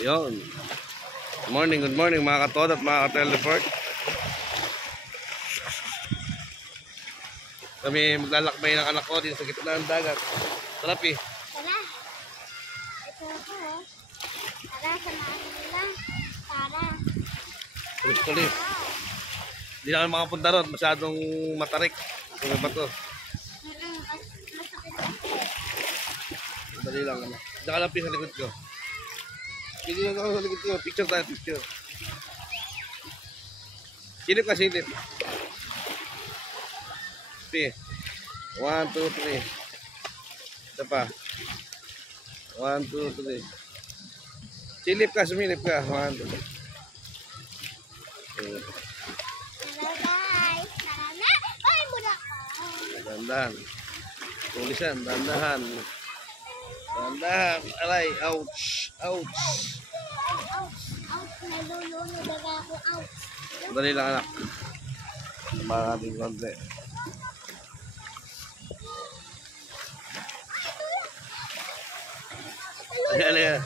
Yun. Good morning mga katod at mga ka-teleport. Kami maglalakbay ng anak ko din sa gitna ng dagat. Tara, Pi. Tara. Ito ako. Tara, samahan nila. Tara. Tuloy. Hindi na kami makapunta ron. Masyadong matarik. Kung ba ito? Masakit ako. Dali lang. Diyan ka lang, Pi, sa likod ko. Pili lang ako sa likod ko. Picture tayo, picture. Silip ka, silip. Pi. 1, 2, 3. Ito pa. 1, 2, 3. Silip ka, sumilip ka. 1, 2, 3. Tara guys. Tara na. Ay, muna ka. Dandahan. Tulisan, dandahan. Dandahan. Aray, ouch. Ouch. Ouch. Ouch. Naluluno daga ako. Ouch. Dali lang, anak. Samahan natin konti. Ayan.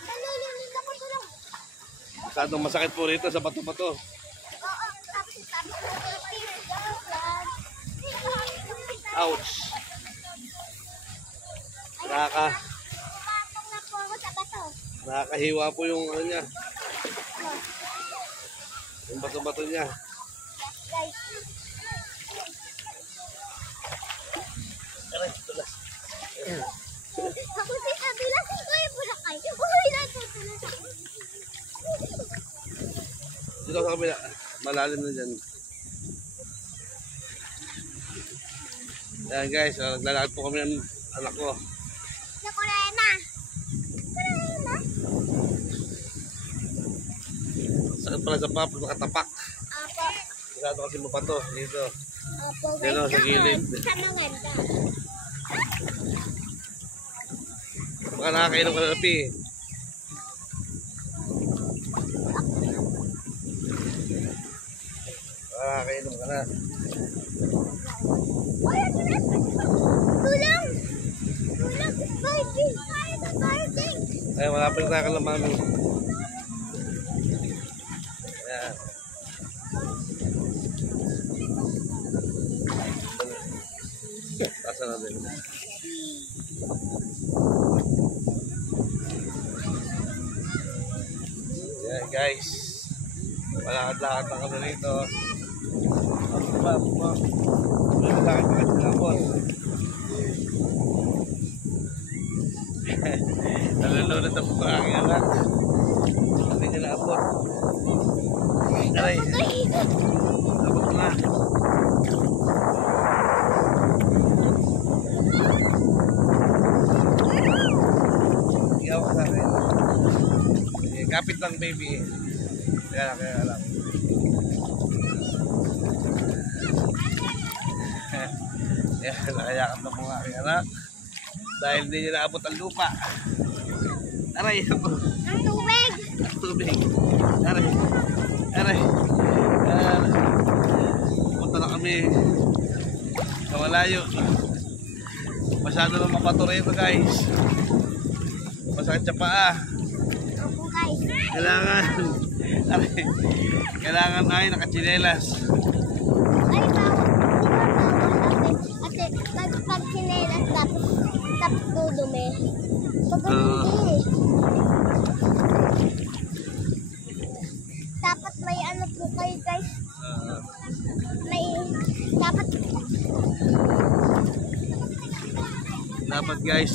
Naluluno ako tulong. Masyadong masakit po rito sa bato-bato. Oo. Tapos. Ouch. Pumatong na po ako sa bato. Nakakahiwa po yung ano niya. Yung bato-bato niya. Guys. Aray, tulas. Ako si Abila. Uy, Bulakay. Uy, natutulas ako. Dito sa kabila. Malalim na dyan. Ayan guys, naglalakad po kami ng anak ko. Sa Corena. Corena? Sakit pala sa papa, nakatapak. Apo. Masyado kasi mapato dito. Apo, Dito sa gilid. Sa maganda. Baka nakakainom ka na, Pi. Nakakainom ka na. Uy, ano na? Tulang! Tulang! Birding! Birding! Ay, malapit na ka lang, mami. Ayan. Tasa na din. Ayan, guys. Malakad-lakad na kami rito. May masakit pa kasi lang, boss. Nalulunod ang mga aking anak. Hindi niya naabot. Aray. Abot na. Iyaw ka sa akin. Kapit lang, baby. Kaya lang. Yan, nakayakap na mga aking anak. Dahil hindi niya naabot ang lupa. Aray ako. Ang tubig! Ang tubig. Aray. Punta na kami sa malayo. Masyado na mapato rito, guys. Masakit sa paa. Opo guys. Kailangan ay nakatsinelas. Ay, bawal. Kasi pag sinelas tapos dudumi. Pag hindi. Dapat may ano po kayo guys. May Dapat guys.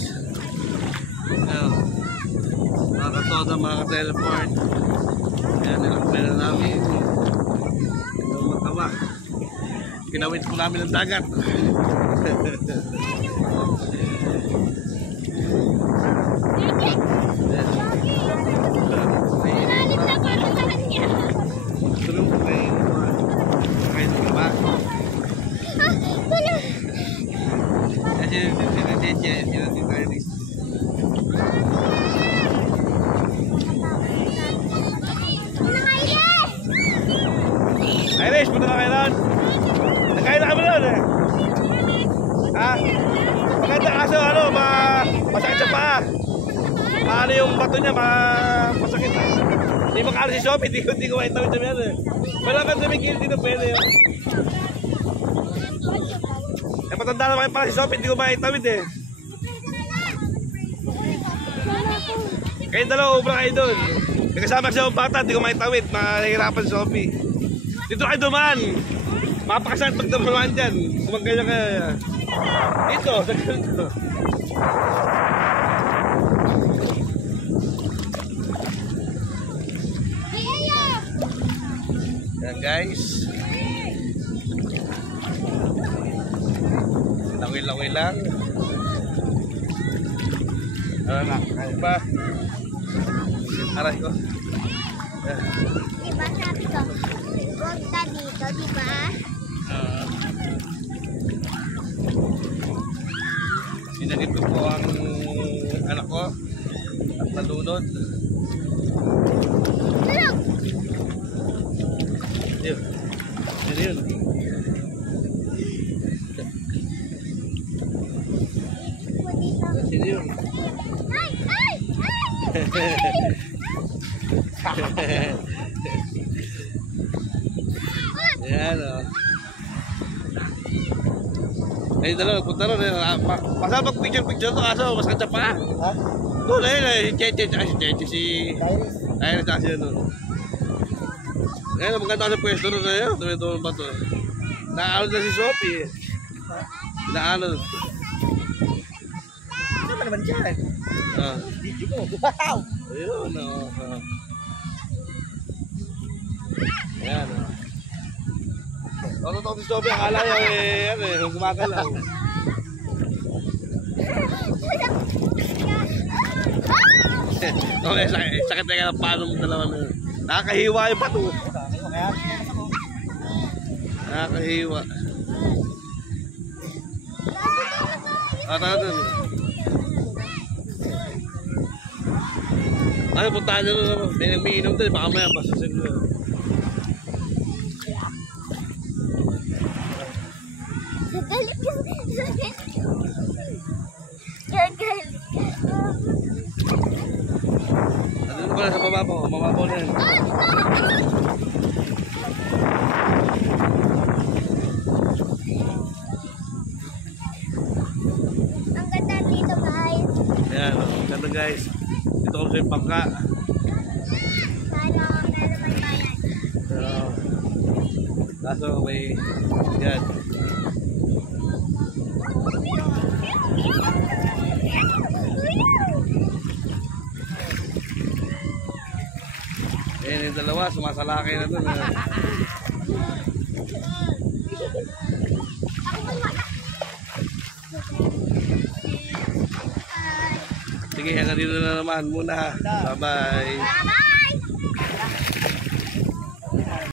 Mga katoda, mga ka-teleport. Kaya nilakbay na namin. Yung matawa. Kinawit po namin ang dagat. Malalim na para sa kanya. Tulong po kayo. Kayo ng iba. Tulong. Kasi sinatid tayo rin. Irish, punta na kayo doon. Nagkain na kami doon eh. Ha? Maganda kaso ano, yung bato niya, masakit. Hindi makakala si Sophie, hindi ko maitawid sa mga. Wala kang sumigil dito, pwede yun. Eh, matanda naman pala si Sophie, hindi ko maitawid eh. Kayo dalawa, ubra kayo doon. Nagkasama siya yung bata, hindi ko maitawid. Mahihirapan si Sophie. Dito kayo dumaan. Mapakasakit pag dumaan dyan. Kumagkaya kaya. Dito, sa ganito. Yan guys. Lawil-lawil lang. Ano na, kaya ba? Aray ko. Diba sabi ko, punta dito, diba? Sinagit ko po ang anak ko at nalunod. Tulog! Yun. Yun. Sino yun? Ay! Ay! Ay! Yan o. Ay, dalawa, punta rin. Pasal pag-picture to, kaso mas kanta pa. Ha? Doon, ayun, si Cheche, si Iris, si ano. Ngayon, maganda sa pwesto rin na yun. Tumutulong pa to. Naano na si Sophie. Naano. Ano ba naman dyan? Video mo. Wow! Ayun, o. Ayan, o. Totoo si Sophie, akala niya gumagalaw. Okay, sakit na ka paano mo dalawa na yun. Nakakahiwa yung bato. Nakakahiwa. Tara dun. Ano, puntahan nyo nun. May nagmiinom dun. Baka maya basusin mo. Galit yung... Galit. Ano ko na sa baba po? Mababaw na yan. Ang ganda dito, guys. Ayan, o. Ganda guys. Dito ko sa yung pangka. Sana meron man bayan. Kaso may... Yan. Ayan yung dalawa, sumasalakay na doon. Sige, hanggang dito na naman muna. Bye-bye. Bye-bye!